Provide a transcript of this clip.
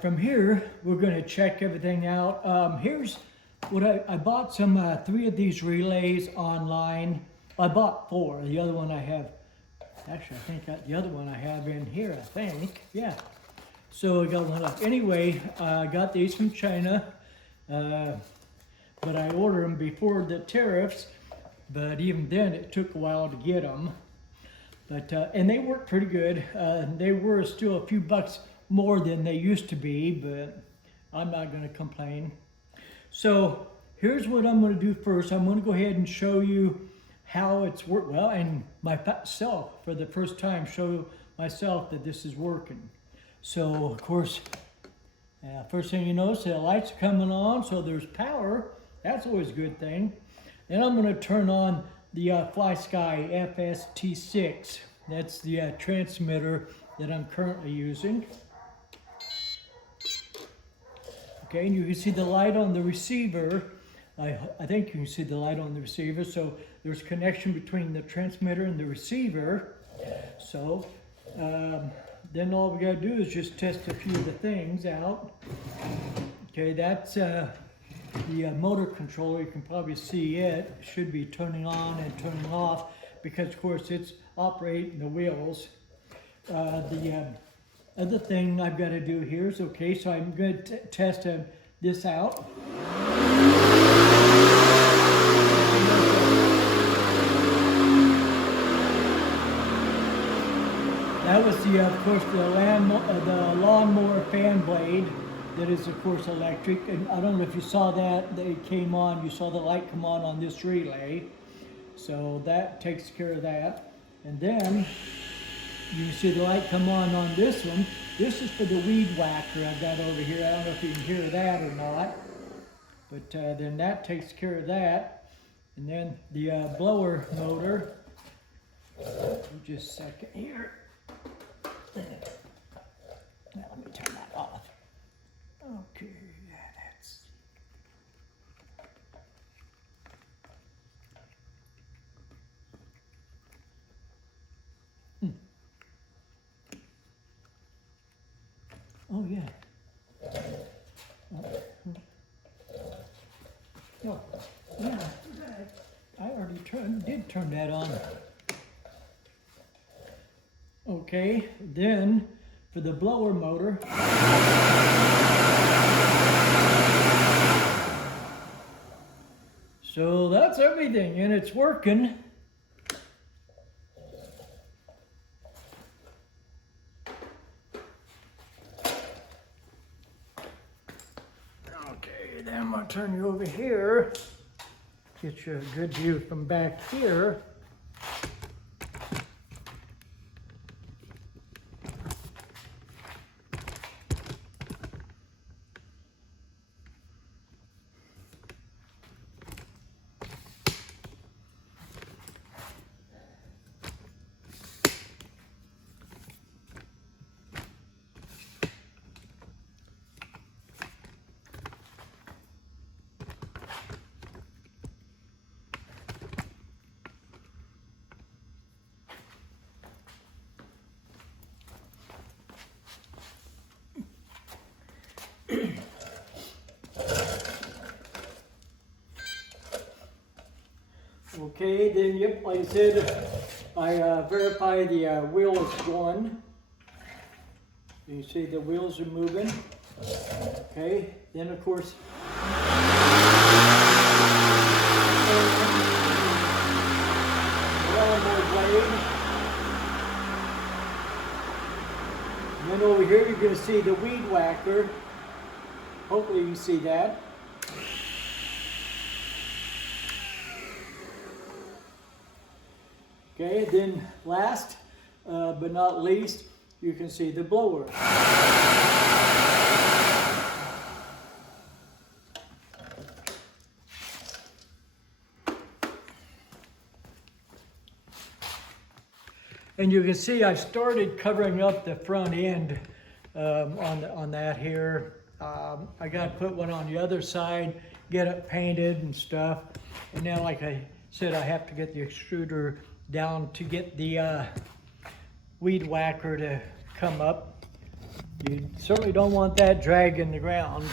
from here, we're going to check everything out. Here's what I bought some 3 of these relays online. I bought 4. The other one I have, actually I think the other one I have in here, I think. Yeah. So I got one left. Anyway, I got these from China, but I ordered them before the tariffs. But even then, it took a while to get them. But and they work pretty good. They were still a few bucks more than they used to be, but I'm not going to complain. So here's what I'm going to do first. I'm going to go ahead and show you how it's worked well, and myself for the first time show myself that this is working. So of course, first thing you notice, the lights are coming on, so there's power. That's always a good thing. Then I'm going to turn on the FlySky FST6. That's the transmitter that I'm currently using. Okay, and you can see the light on the receiver. I think you can see the light on the receiver. So there's connection between the transmitter and the receiver. So then all we got to do is just test a few of the things out. Okay, that's the motor controller. You can probably see it should be turning on and turning off because of course it's operating the wheels. The other thing I've got to do here is, okay, so I'm going to test this out. That was of course, the lawnmower fan blade that is, of course, electric. And I don't know if you saw that, they came on, you saw the light come on this relay. So that takes care of that. And then you can see the light come on this one. This is for the weed whacker I've got over here. I don't know if you can hear that or not. But then that takes care of that. And then the blower motor. Just a second here. Now let me turn that off. Okay, that's. Oh yeah. Oh, yeah. I already did turn that on. Okay, then for the blower motor. So that's everything, and it's working. Okay, then I'm going to turn you over here. Get you a good view from back here. Okay, then yep, like I said, I verify the wheel is going. You see the wheels are moving. Okay, then of course, lawnmower blade. And then over here you're going to see the weed whacker. Hopefully you can see that. Okay, then last but not least, you can see the blower. And you can see I started covering up the front end on that here. I got to put one on the other side, get it painted and stuff. And now, like I said, I have to get the extruder down to get the weed whacker to come up. You certainly don't want that dragging the ground.